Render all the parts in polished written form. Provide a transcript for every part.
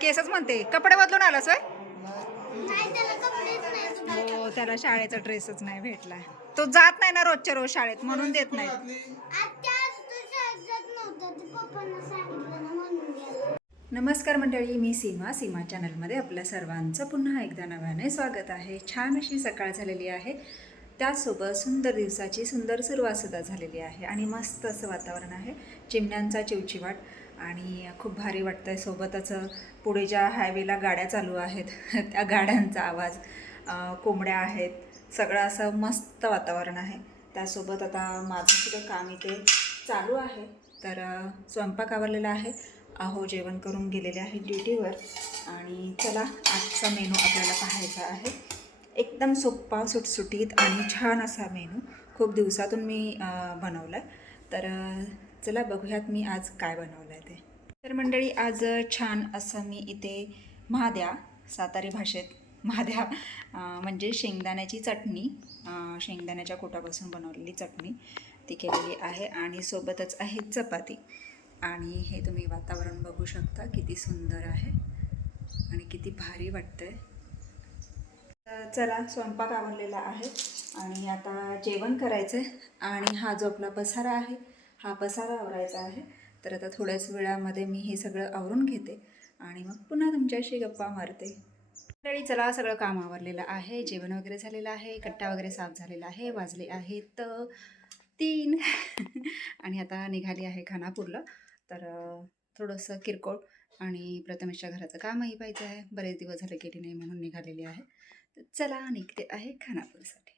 केसच म्हणते. कपडे बदलून आलास होय? हो, त्याला शाळेचा ड्रेसच नाही भेटला. तो जात नाही ना रोजच्या रोज शाळेत, म्हणून देत नाही. नमस्कार मंडळी, मी सीमा चॅनलमध्ये आपल्या सर्वांचं पुन्हा एकदा नव्याने स्वागत आहे. छान अशी सकाळ झालेली आहे, त्याचसोबत सुंदर दिवसाची सुंदर सुरुवातसुद्धा झालेली आहे आणि मस्त असं वातावरण आहे. चिमण्यांचा चिवचिवाट आणि खूप भारी वाटतं आहे. सोबतच पुढे ज्या हायवेला गाड्या चालू आहेत त्या गाड्यांचा आवाज, कोंबड्या आहेत, सगळं असं मस्त वातावरण आहे. त्यासोबत आता माझं सुद्धा काम इथे चालू आहे. तर स्वयंपाक आवरलेला आहे. अहो जेवण करून गेलेले आहे ड्युटीवर. आणि चला, आजचा मेनू आपल्याला पाहायचा आहे. एकदम सोप्पा, सुटसुटीत आणि छान असा मेनू खूप दिवसातून मी बनवला आहे. तर चला बघूयात मी आज काय बनवलं आहे ते. तर मंडळी, आज छान असं मी इथे म्हाद्या, सातारी भाषेत म्हाद्या म्हणजे शेंगदाण्याची चटणी, शेंगदाण्याच्या कोटापासून बनवलेली चटणी ती केलेली आहे. आणि सोबतच आहे चपाती. आणि हे तुम्ही वातावरण बघू शकता, किती सुंदर आहे आणि किती भारी वाटतंय. चला, स्वयंपाक आवरलेला आहे आणि आता जेवण करायचं आहे. आणि हा जो आपला पसारा आहे, हा पसारा आवरायचा आहे. तर आता थोड्याच वेळामध्ये मी हे सगळं आवरून घेते आणि मग पुन्हा तुमच्याशी गप्पा मारते. तरी चला, सगळं काम आवरलेलं आहे, जेवण वगैरे झालेलं आहे, कट्टा वगैरे साफ झालेला आहे. वाजले आहेत 3 आणि आता निघाली आहे खानापूरला. तर थोडंसं किरकोळ आणि प्रथमेशच्या घराचं कामही पाहिजे आहे. बरेच दिवस झाले गेली नाही म्हणून निघालेली आहे. तर चला, निघते आहे खानापूरसाठी.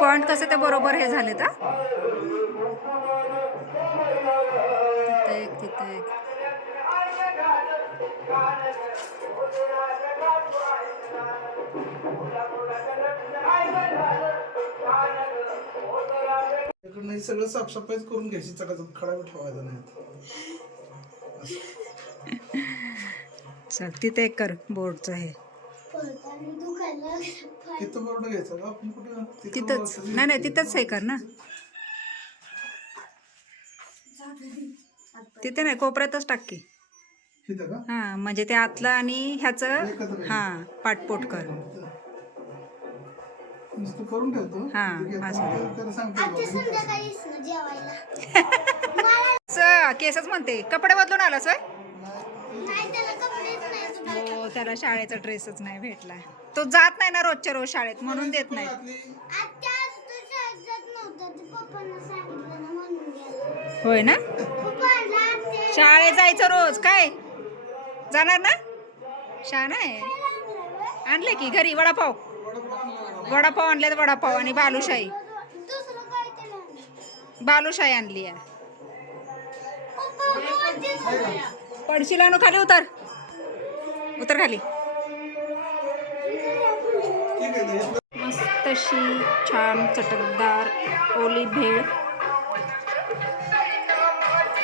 पॉइंट कसं ते बरोबर हे झाले तर तिथे एक नाही, सगळं साफसफाई करून घ्यायची, चकाचक खडा ठेवायचा नाही. चल, तिथे एक कर बोर्डचं हे. तिथं बोर्ड घ्यायचा का आपण? कुठे? तिथंच नाही, तिथंच हे कर ना. तिथे नाही, कोपऱ्यातच टाक की. तिथं का? हां, म्हणजे ते आतलं आणि ह्याचं हां पाठपोट कर. नुसतं करून ठेवतो. हां, असं सांगतो. केसच म्हणते. कपडे बदलून आलास होय? हो, त्याला शाळेचा ड्रेसच नाही भेटला. तो जात नाही ना रोजच्या रोज शाळेत, म्हणून देत नाही. होय ना? शाळेत जायचं रोज. काय जाणार ना? छान आहे. आणले की घरी वडापाव. वडापाव आणले, वडापाव आणि बालुशाही. बालुशाही आणली आहे. पडशील आणू, खाली उतर. उतर खाली. मस्त अशी छान चटकदार ओली भेळ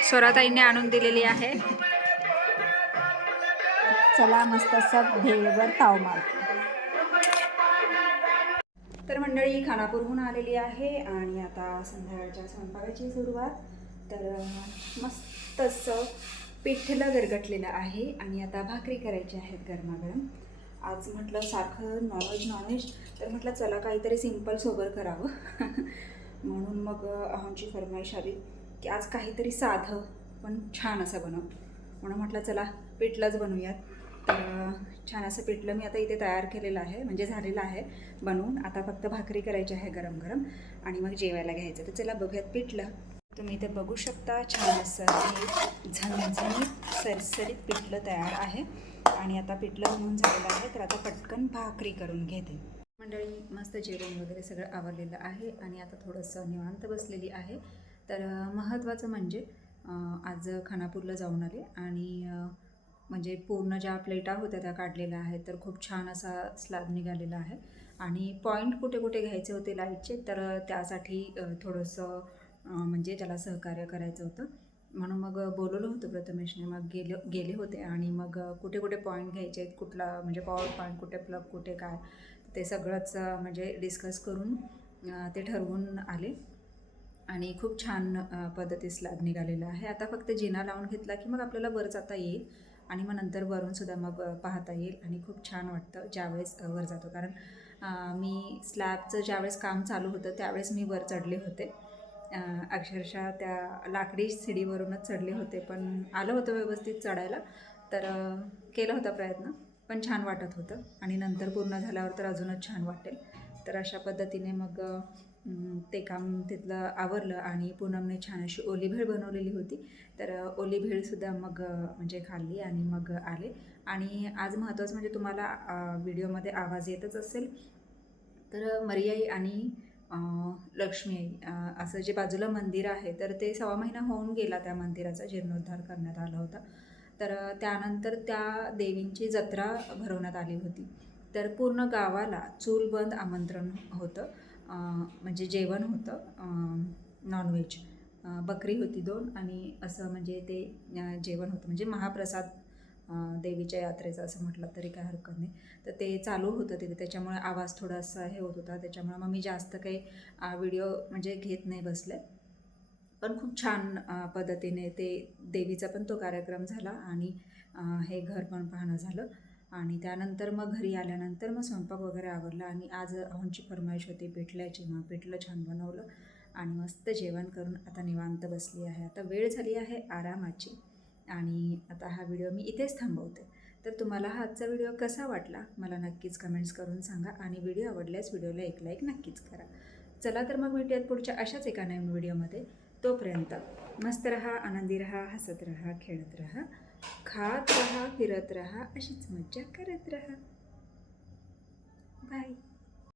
स्वराताईने आणून दिलेली आहे. चला, मस्त असं भेळवर ताव मारतो. तर मंडळी, खानापूरहून आलेली आहे आणि आता संध्याकाळच्या स्वयंपाकाची सुरुवात. तर मस्त असं पिठलं गरगटलेलं आहे आणि आता भाकरी करायची आहेत गरमागरम. आज म्हटलं सारखं नॉनव्हेज, तर म्हटलं चला काहीतरी सिंपल सोबर करावं. म्हणून मग आमची फरमाईश आली की आज काहीतरी साधं पण छान असं बनव. म्हणून म्हटलं चला पिठलंच बनवूयात. तर छान असं पिठलं मी आता इथे तयार केलेलं आहे, म्हणजे झालेलं आहे बनवून. आता फक्त भाकरी करायची आहे गरम गरम आणि मग जेवायला घ्यायचं. तर चला बघूयात पिठलं. तुम्ही इथे बघू शकता, छान असं झणझणीत सरसरीत पिठलं तयार आहे. आणि आता पिठलं बनवून झालेलं आहे, तर आता पटकन भाकरी करून घेते. मंडळी, मस्त जेवण वगैरे सगळं आवरलेलं आहे आणि आता थोडंसं निवांत बसलेली आहे. तर महत्त्वाचं म्हणजे आज खानापूरला जाऊन आले आणि म्हणजे पूर्ण ज्या प्लेटा होत्या त्या काढलेल्या आहेत. तर खूप छान असा स्लॅब निघालेला आहे. आणि पॉईंट कुठे कुठे घ्यायचे होते लाईटचे, तर त्यासाठी थोडंसं म्हणजे त्याला सहकार्य करायचं होतं. म्हणून मग बोलवलं होतं प्रथमेशने. मग गेले होते आणि मग कुठे कुठे पॉईंट घ्यायचे आहेत, कुठला म्हणजे पॉवर पॉईंट कुठे, प्लग कुठे, काय ते सगळंच म्हणजे डिस्कस करून ते ठरवून आले. आणि खूप छान पद्धती स्लॅब निघालेला आहे. आता फक्त जिना लावून घेतला की मग आपल्याला वर जाता येईल आणि मग नंतर वरूनसुद्धा मग पाहता येईल आणि खूप छान वाटतं ज्यावेळेस वर जातो. कारण मी स्लॅबचं ज्यावेळेस काम चालू होतं त्यावेळेस मी वर चढले होते. अक्षरशः त्या लाकडी शिडीवरूनच चढले होते, पण आलं होतं व्यवस्थित चढायला. तर केला होता प्रयत्न, पण छान वाटत होतं आणि नंतर पूर्ण झाल्यावर तर अजूनच छान वाटेल. तर अशा पद्धतीने मग ते काम तिथलं आवरलं आणि पूनमने छान अशी ओली भेळ बनवलेली होती. तर ओली भेळसुद्धा मग म्हणजे खाल्ली आणि मग आले. आणि आज महत्त्वाचं म्हणजे तुम्हाला व्हिडिओमध्ये आवाज येतच असेल, तर मरियाई आणि लक्ष्मी आई असं जे बाजूला मंदिर आहे, तर ते 1.25 महिना होऊन गेला त्या मंदिराचा जीर्णोद्धार करण्यात आला होता. तर त्यानंतर त्या देवींची जत्रा भरवण्यात आली होती. तर पूर्ण गावाला चूलबंद आमंत्रण होतं. म्हणजे जेवण होतं नॉनव्हेज. बकरी होती 2 आणि असं म्हणजे ते जेवण होतं म्हणजे महाप्रसाद देवीच्या यात्रेचं असं म्हटलं तरी काय हरकत नाही. तर ते चालू होतं तिथे, त्याच्यामुळे आवाज थोडासा हे होत होता. त्याच्यामुळे मग मी जास्त काही व्हिडिओ म्हणजे घेत नाही बसले. पण खूप छान पद्धतीने ते देवीचा पण तो कार्यक्रम झाला आणि हे घर पण पाहणं झालं. आणि त्यानंतर मग घरी आल्यानंतर मग स्वयंपाक वगैरे आवरला आणि आज अहोंची फरमाईश होती पिठल्याची. मग पिठलं छान बनवलं आणि मस्त जेवण करून आता निवांत बसली आहे. आता वेळ झाली आहे आरामाची आणि आता हा व्हिडिओ मी इथेच थांबवते. तर तुम्हाला हा आजचा व्हिडिओ कसा वाटला मला नक्कीच कमेंट्स करून सांगा आणि व्हिडिओ आवडल्यास व्हिडिओला एक लाईक नक्कीच करा. चला तर मग भेटूयात पुढच्या अशाच एका नवीन व्हिडिओमध्ये. तोपर्यंत मस्त रहा, आनंदी रहा, हसत रहा, खेळत रहा, खात रहा, फिरत रहा, अशीच मज्जा करत रहा.